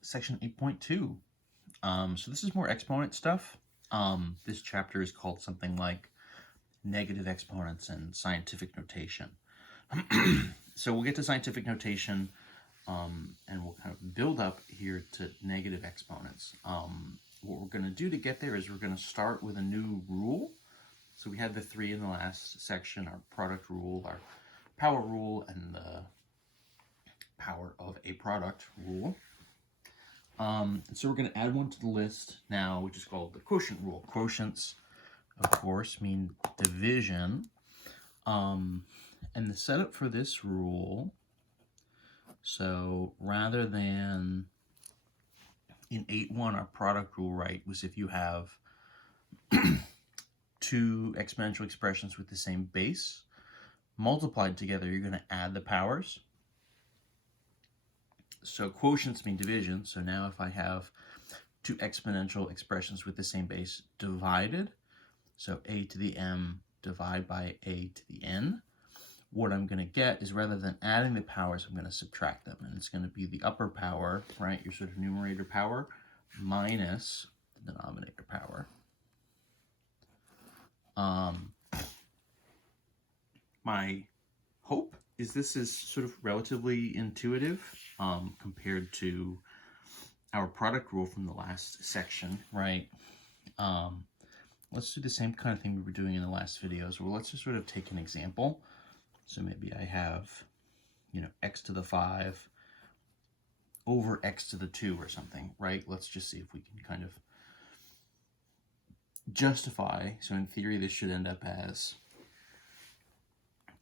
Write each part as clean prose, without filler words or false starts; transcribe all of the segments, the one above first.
Section 8.2. So this is more exponent stuff. This chapter is called something like negative exponents and scientific notation. So we'll get to scientific notation, and we'll kind of build up here to negative exponents. What we're going to do to get there is we're going to start with a new rule. So we had the three in the last section: our product rule, our power rule, and the power of a product rule. So we're going to add one to the list now, which is called the quotient rule. Quotients, of course, mean division. And the setup for this rule, so rather than in 8.1, our product rule, right, was if you have two exponential expressions with the same base multiplied together, you're going to add the powers. So quotients mean division. So now if I have two exponential expressions with the same base divided, so a to the m divide by a to the n, what I'm going to get is, rather than adding the powers, I'm going to subtract them. And it's going to be the upper power, right, your sort of numerator power, minus the denominator power. My hope is this is sort of relatively intuitive compared to our product rule from the last section, right? Let's do the same kind of thing we were doing in the last videos. Well, let's just sort of take an example. So maybe I have, x to the 5 over x to the 2 or something, right? Let's just see if we can kind of justify. So in theory, this should end up as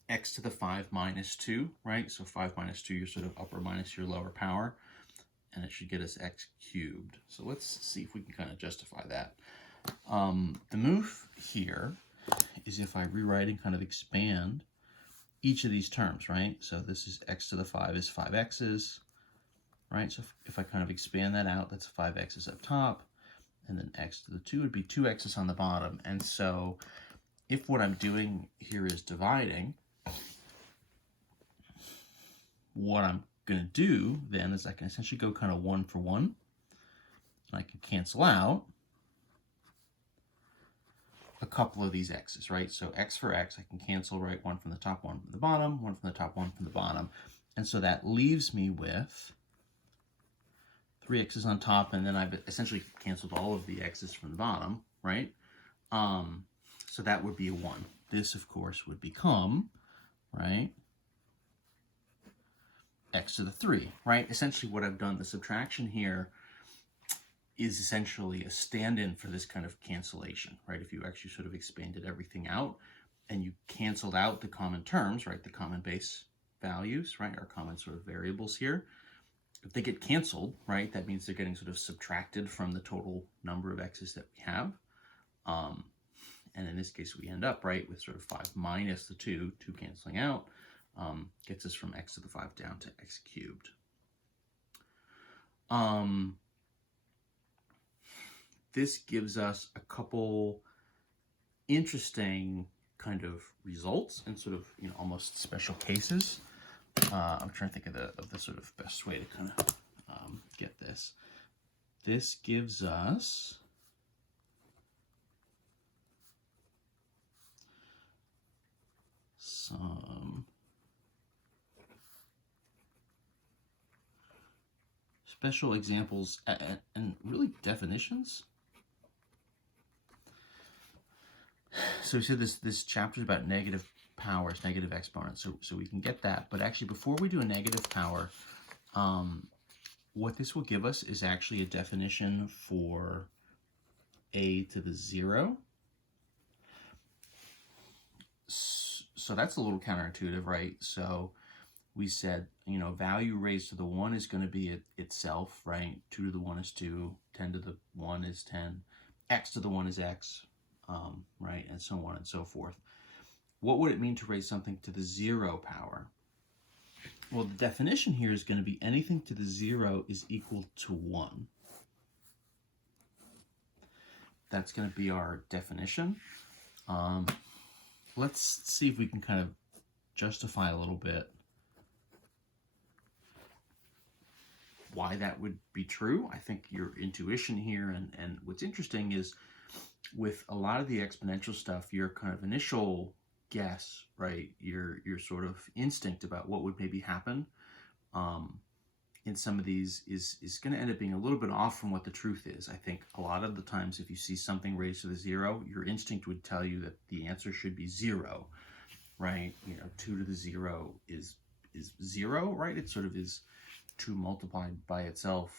x to the 5 minus 2, right? So 5 minus 2, your sort of upper minus your lower power, and it should get us x cubed. So let's see if we can kind of justify that. The move here is if I rewrite and kind of expand each of these terms, right? So this is x to the 5 is 5x's, right? So if I kind of expand that out, that's 5x's up top, and then x to the 2 would be 2x's on the bottom. And so if what I'm doing here is dividing, what I'm going to do then is I can essentially go kind of 1 for 1. And I can cancel out a couple of these x's, right? So x for x, I can cancel, right? One from the top, one from the bottom, one from the top, one from the bottom. And so that leaves me with 3 x's on top, and then I've essentially canceled all of the x's from the bottom, right? So that would be a 1. This, of course, would become, right, x to the 3, right? Essentially what I've done, the subtraction here, is essentially a stand-in for this kind of cancellation, right? If you actually sort of expanded everything out and you canceled out the common terms, right, the common base values, right, our common sort of variables here, if they get canceled, right, that means they're getting sort of subtracted from the total number of x's that we have. And in this case, we end up, right, with sort of 5 minus the 2 canceling out, gets us from x to the 5 down to x cubed. This gives us a couple interesting kind of results and sort of, almost special cases. I'm trying to think of the sort of best way to kind of get this. This gives us some special examples and really definitions. So we said this chapter is about negative powers, negative exponents, so we can get that. But actually, before we do a negative power, what this will give us is actually a definition for a to the 0. So that's a little counterintuitive, right? So we said, value raised to the 1 is going to be itself, right? 2 to the 1 is 2, 10 to the 1 is 10, x to the 1 is x, right? And so on and so forth. What would it mean to raise something to the 0 power? Well, the definition here is going to be anything to the 0 is equal to 1. That's going to be our definition. Let's see if we can kind of justify a little bit why that would be true. I think your intuition here, and what's interesting is with a lot of the exponential stuff, your kind of initial guess, right, your sort of instinct about what would maybe happen in some of these is going to end up being a little bit off from what the truth is. I think a lot of the times if you see something raised to the 0, your instinct would tell you that the answer should be 0, right? 2 to the 0 is 0, right? It sort of is 2 multiplied by itself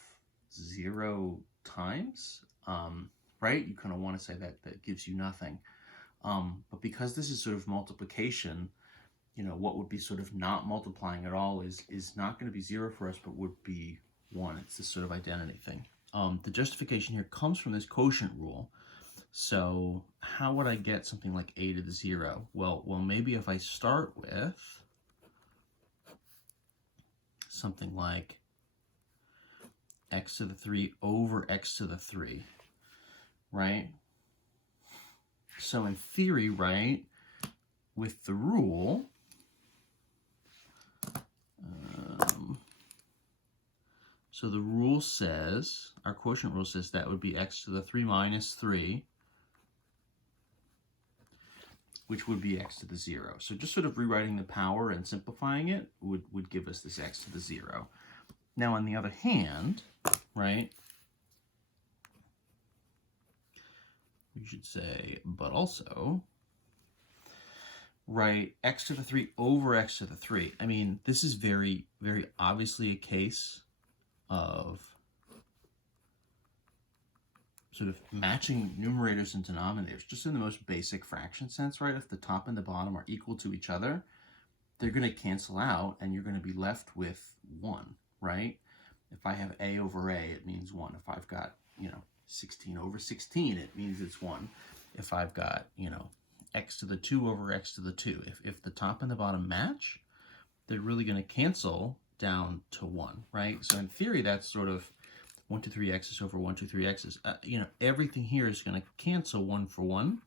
0 times, right? You kind of want to say that gives you nothing. But because this is sort of multiplication, what would be sort of not multiplying at all is not going to be 0 for us, but would be 1. It's this sort of identity thing. The justification here comes from this quotient rule. So how would I get something like a to the 0? Well, maybe if I start with something like x to the 3 over x to the 3, right? So in theory, right, with the rule, so the rule says, our quotient rule says that would be x to the 3 minus 3, which would be x to the 0. So just sort of rewriting the power and simplifying it would give us this x to the 0. Now, on the other hand, right, we should say, but also, right, x to the 3 over x to the 3. I mean, this is very, very obviously a case of sort of matching numerators and denominators, just in the most basic fraction sense, right? If the top and the bottom are equal to each other, they're going to cancel out, and you're going to be left with 1, right? If I have a over a, it means 1. If I've got, 16 over 16, it means it's 1. If I've got, x to the 2 over x to the 2, if the top and the bottom match, they're really going to cancel down to 1, right? So in theory, that's sort of 1, 2, 3 x's over 1, 2, 3 x's. Everything here is going to cancel 1 for 1.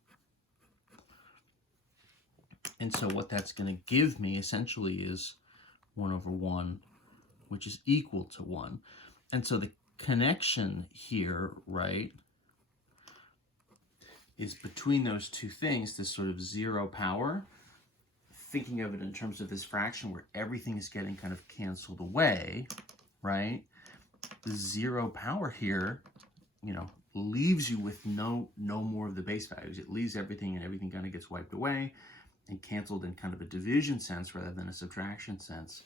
And so what that's going to give me essentially is 1 over 1, which is equal to 1. And so the connection here, right, is between those two things, this sort of 0 power, thinking of it in terms of this fraction where everything is getting kind of canceled away, right? The 0 power here, leaves you with no more of the base values. It leaves everything, and everything kind of gets wiped away and canceled in kind of a division sense rather than a subtraction sense.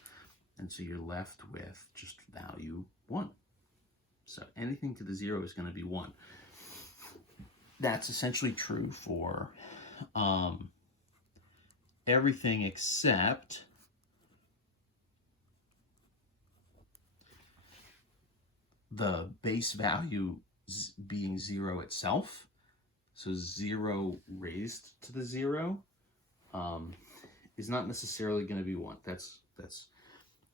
And so you're left with just value 1. So anything to the 0 is going to be 1. That's essentially true for everything except the base value being 0 itself. So 0 raised to the 0 is not necessarily going to be 1. That's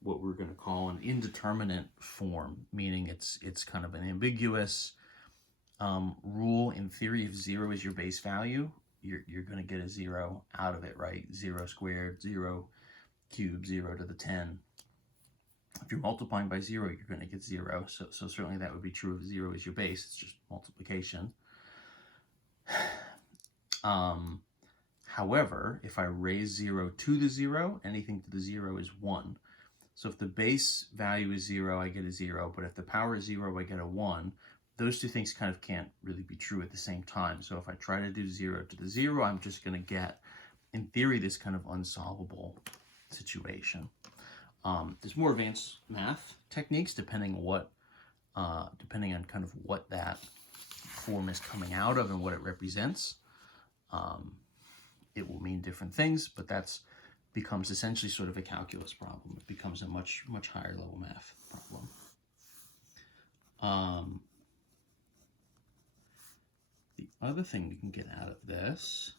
what we're going to call an indeterminate form, meaning it's kind of an ambiguous rule. In theory, if 0 is your base value, you're going to get a 0 out of it, right? 0 squared, 0 cubed, 0 to the 10. If you're multiplying by 0, you're going to get 0. So certainly that would be true if 0 is your base. It's just multiplication. However, if I raise 0 to the 0, anything to the 0 is 1. So if the base value is 0, I get a 0. But if the power is 0, I get a 1. Those two things kind of can't really be true at the same time. So if I try to do 0 to the 0, I'm just going to get, in theory, this kind of unsolvable situation. There's more advanced math techniques depending on kind of what that form is coming out of and what it represents. It will mean different things, but that's becomes essentially sort of a calculus problem. It becomes a much higher level math problem. The other thing we can get out of this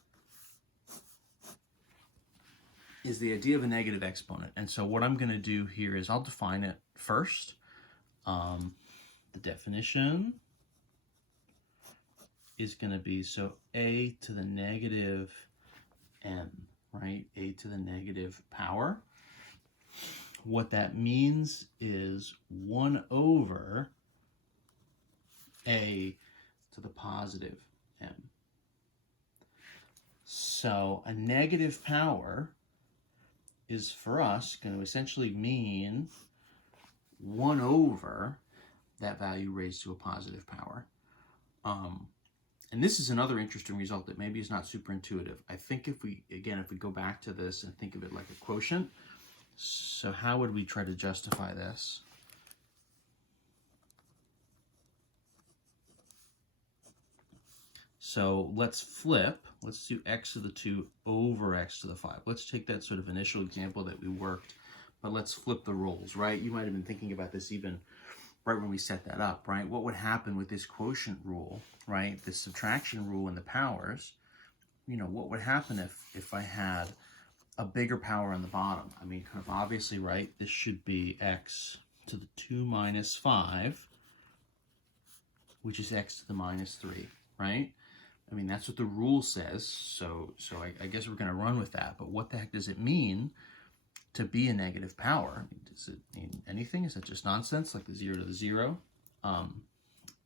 is the idea of a negative exponent. And so what I'm going to do here is I'll define it first. The definition is going to be, so a to the negative n, right? A to the negative power. what that means is 1 over a to the positive m. So a negative power is for us going to essentially mean 1 over that value raised to a positive power. And this is another interesting result that maybe is not super intuitive. I think if we go back to this and think of it like a quotient, so how would we try to justify this? So let's flip. Let's do x to the 2 over x to the 5. Let's take that sort of initial example that we worked, but let's flip the roles, right? You might have been thinking about this even right when we set that up, right? What would happen with this quotient rule, right? This subtraction rule in the powers, you know, what would happen if I had a bigger power on the bottom? I mean, kind of obviously, right? This should be x to the 2 minus 5, which is x to the minus 3, right? I mean, that's what the rule says, so I guess we're going to run with that. But what the heck does it mean to be a negative power? I mean, does it mean anything? Is that just nonsense, like the 0 to the 0?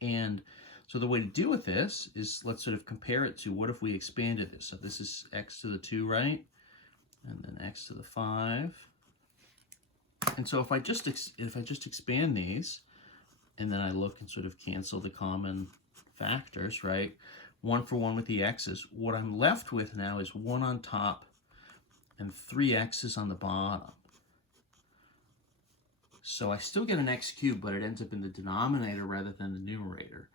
And so the way to deal with this is let's sort of compare it to what if we expanded this. So this is x to the 2, right? And then x to the 5. And so if I just expand these, and then I look and sort of cancel the common factors, right? 1 for 1 with the x's. What I'm left with now is 1 on top and 3 x's on the bottom. So I still get an x cubed, but it ends up in the denominator rather than the numerator.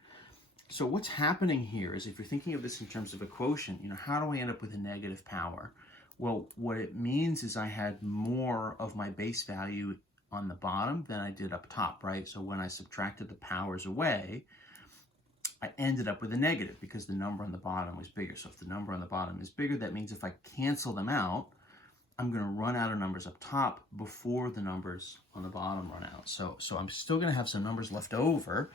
So what's happening here is if you're thinking of this in terms of a quotient, you know, how do I end up with a negative power? Well, what it means is I had more of my base value on the bottom than I did up top, right? So when I subtracted the powers away, I ended up with a negative because the number on the bottom was bigger. So if the number on the bottom is bigger, that means if I cancel them out, I'm going to run out of numbers up top before the numbers on the bottom run out. So I'm still going to have some numbers left over,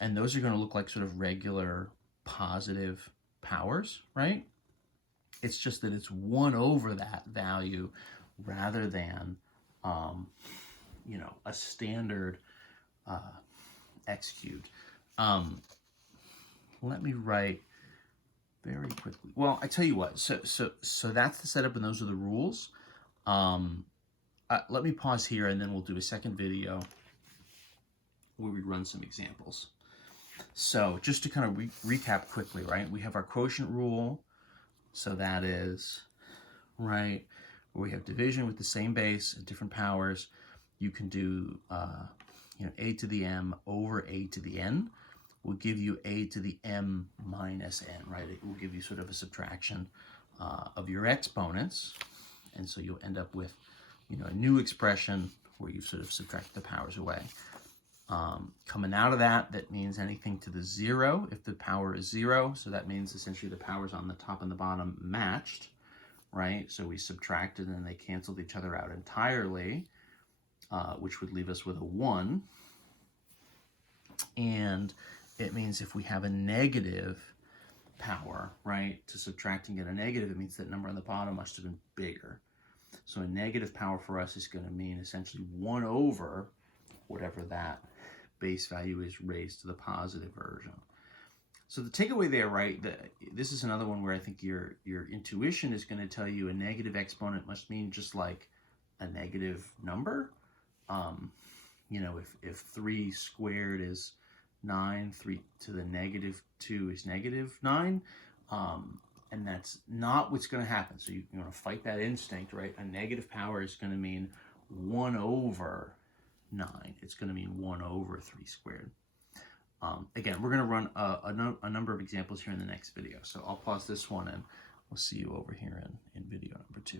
and those are going to look like sort of regular positive powers, right? It's just that it's 1 over that value rather than, you know, a standard x cubed. Let me write very quickly. Well, I tell you what. So that's the setup, and those are the rules. Let me pause here, and then we'll do a second video where we run some examples. So just to kind of recap quickly, right? We have our quotient rule. So that is, right, where we have division with the same base and different powers. You can do, you know, a to the m over a to the n will give you a to the m minus n, right? It will give you sort of a subtraction of your exponents. And so you'll end up with, you know, a new expression where you sort of subtract the powers away. Coming out of that, that means anything to the 0 if the power is 0. So that means essentially the powers on the top and the bottom matched, right? So we subtracted and they canceled each other out entirely, which would leave us with a 1. And it means if we have a negative power, right, to subtract and get a negative, it means that number on the bottom must have been bigger. So a negative power for us is going to mean essentially 1 over whatever that base value is raised to the positive version. So the takeaway there, right, this is another one where I think your intuition is going to tell you a negative exponent must mean just like a negative number. You know, if 3 squared is 9, 3 to the negative 2 is negative 9, and that's not what's going to happen. So you want to fight that instinct, right? A negative power is going to mean 1 over 9. It's going to mean 1 over 3 squared. Again, we're going to run a number of examples here in the next video. So I'll pause this one and we'll see you over here in video number 2.